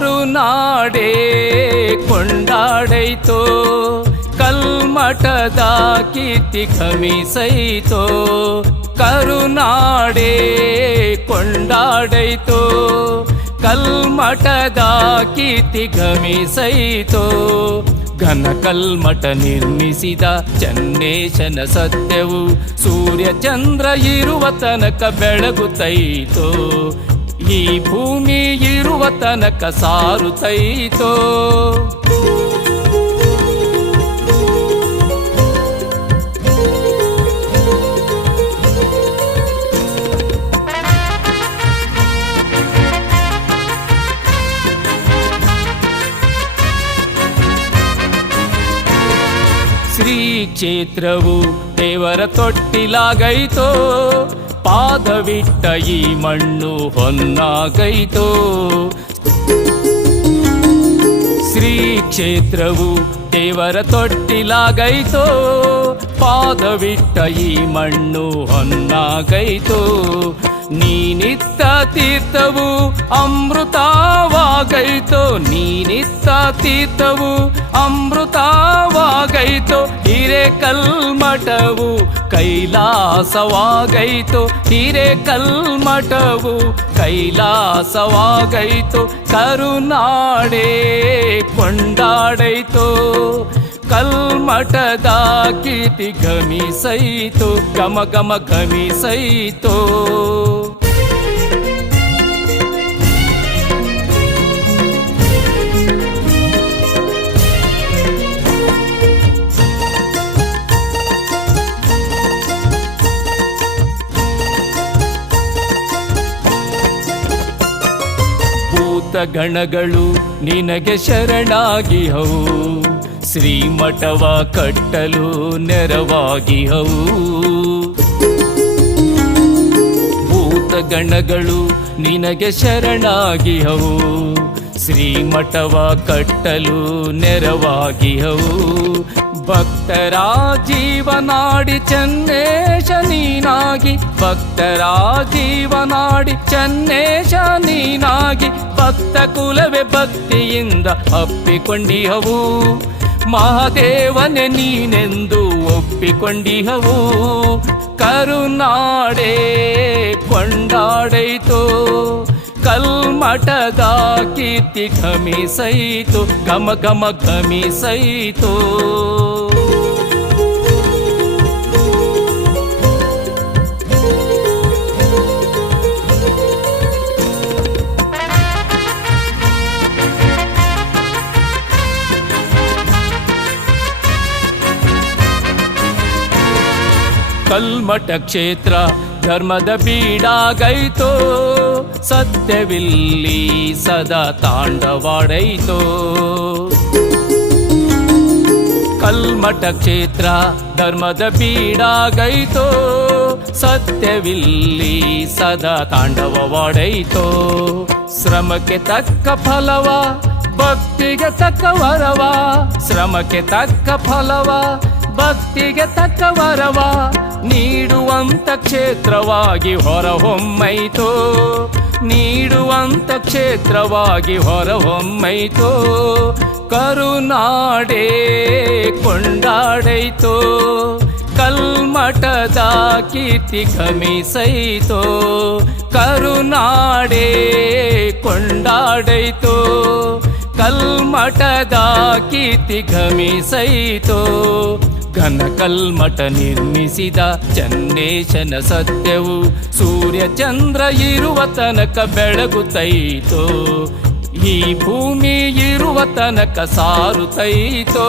ಕರುನಾಡೇ ಕೊಂಡಾಡೈತೋ, ಕಲ್ಮಠದ ಕೀರ್ತಿ ಘಮಿಸೈತೋ. ಕರುನಾಡೇ ಕೊಂಡಾಡೈತೋ, ಕಲ್ಮಠದ ಕೀರ್ತಿ ಘಮಿಸೈತೋ. ಘನ ಕಲ್ಮಠ ನಿರ್ಮಿಸಿದ ಚನ್ನೇಶನ ಸತ್ಯವು ಸೂರ್ಯ ಚಂದ್ರ ಇರುವ ತನಕ ಬೆಳಗುತ್ತೈತೋ. ಈ ಭೂಮಿ ಇರುವ ತನಕ ಸಾರುತ್ತೈತೋ. ಶ್ರೀ ಕ್ಷೇತ್ರವು ದೇವರ ತೊಟ್ಟಿಲಾಗೈತೋ, ಪಾದವಿಟ್ಟ ಈ ಮಣ್ಣು ಹೊನ್ನಾಗೈತೋ. ಶ್ರೀ ಕ್ಷೇತ್ರವು ದೇವರ ತೊಟ್ಟಿಲಾಗೈತೋ, ಪಾದವಿಟ್ಟ ಈ ಮಣ್ಣು ಹೊನ್ನಾಗೈತೋ. ನೀನಿತ್ತ ತೀರ್ಥವು ಅಮೃತವಾಗೈತೋ, ನೀನಿತ್ತ ತೀರ್ಥವು ಅಮೃತವಾಗೈತೋ. ಹಿರೇಕಲ್ಮಠವು ಕೈಲಾಸವಾಗೈತೋ, ಹಿರೇಕಲ್ಮಠವು ಕೈಲಾಸವಾಗೈತೋ. ಕರುನಾಡೇ ಕೊಂಡಾಡೈತೋ, ಕಲ್ಮಠದ ಕೀರ್ತಿ ಘಮಿಸೈತೋ, ಘಮ ಘಮ ಘಮಿಸೈತೋ. ಗಣಗಳು ನಿನಗೆ ಶರಣಾಗಿಹವು, ಶ್ರೀಮಠವ ಕಟ್ಟಲು ನೆರವಾಗಿಹವು. ಭೂತಗಣಗಳು ನಿನಗೆ ಶರಣಾಗಿಹವು, ಶ್ರೀಮಠವ ಕಟ್ಟಲು ನೆರವಾಗಿಹವು. ಭಕ್ತರ ಜೀವನಾಡಿ ಚನ್ನೇಶ ನೀನಾಗಿ, ಭಕ್ತರ ಜೀವನಾಡಿ ಚನ್ನೇಶ ನೀನಾಗಿ. ಭಕ್ತ ಕುಲವೇ ಭಕ್ತಿಯಿಂದ ಅಪ್ಪಿಕೊಂಡಿಹವು, ಮಹಾದೇವನೇ ನೀನೆಂದು ಒಪ್ಪಿಕೊಂಡಿಹವು. ಕರುನಾಡೇ ಕೊಂಡಾಡೈತೋ, ಕಲ್ಮಠದ ಕೀರ್ತಿ ಘಮಿಸೈತೋ, ಘಮ ಘಮ ಘಮಿಸೈತೋ. ಕಲ್ಮಠ ಕ್ಷೇತ್ರ ಧರ್ಮದ ಬೀಡಾಗೈತೋ, ಸತ್ಯವಿಲ್ಲಿ ಸದಾ ತಾಂಡವಾಡೈತೋ. ಕಲ್ಮಠ ಕ್ಷೇತ್ರ ಧರ್ಮದ ಬೀಡಾಗೈತೋ, ಸತ್ಯವಿಲ್ಲಿ ಸದಾ ತಾಂಡವವಾಡೈತೋ. ಶ್ರಮಕ್ಕೆ ತಕ್ಕ ಫಲವ ಭಕ್ತಿಗೆ ತಕ್ಕ ವರವ, ಶ್ರಮಕ್ಕೆ ತಕ್ಕ ಫಲವ ಭಕ್ತಿಗೆ ತಕ್ಕ ವರವ ನೀಡುವಂತ ಕ್ಷೇತ್ರವಾಗಿ ಹೊರಹೊಮ್ಮೈತೋ, ನೀಡುವಂತ ಕ್ಷೇತ್ರವಾಗಿ ಹೊರಹೊಮ್ಮೈತೋ. ಕರುನಾಡೇ ಕೊಂಡಾಡೈತೋ, ಕಲ್ಮಠದ ಕೀರ್ತಿ ಘಮಿಸೈತೋ. ಕರುನಾಡೇ ಕೊಂಡಾಡೈತೋ, ಕಲ್ಮಠದ ಕೀರ್ತಿ ಘಮಿಸೈತೋ. ಘನ ಕಲ್ಮಠ ನಿರ್ಮಿಸಿದ ಚನ್ನೇಶನ ಸತ್ಯವು ಸೂರ್ಯ ಚಂದ್ರ ಇರುವ ತನಕ ಬೆಳಗುತ್ತೈತೋ. ಈ ಭೂಮಿ ಇರುವ ತನಕ ಸಾರುತ್ತೈತೋ.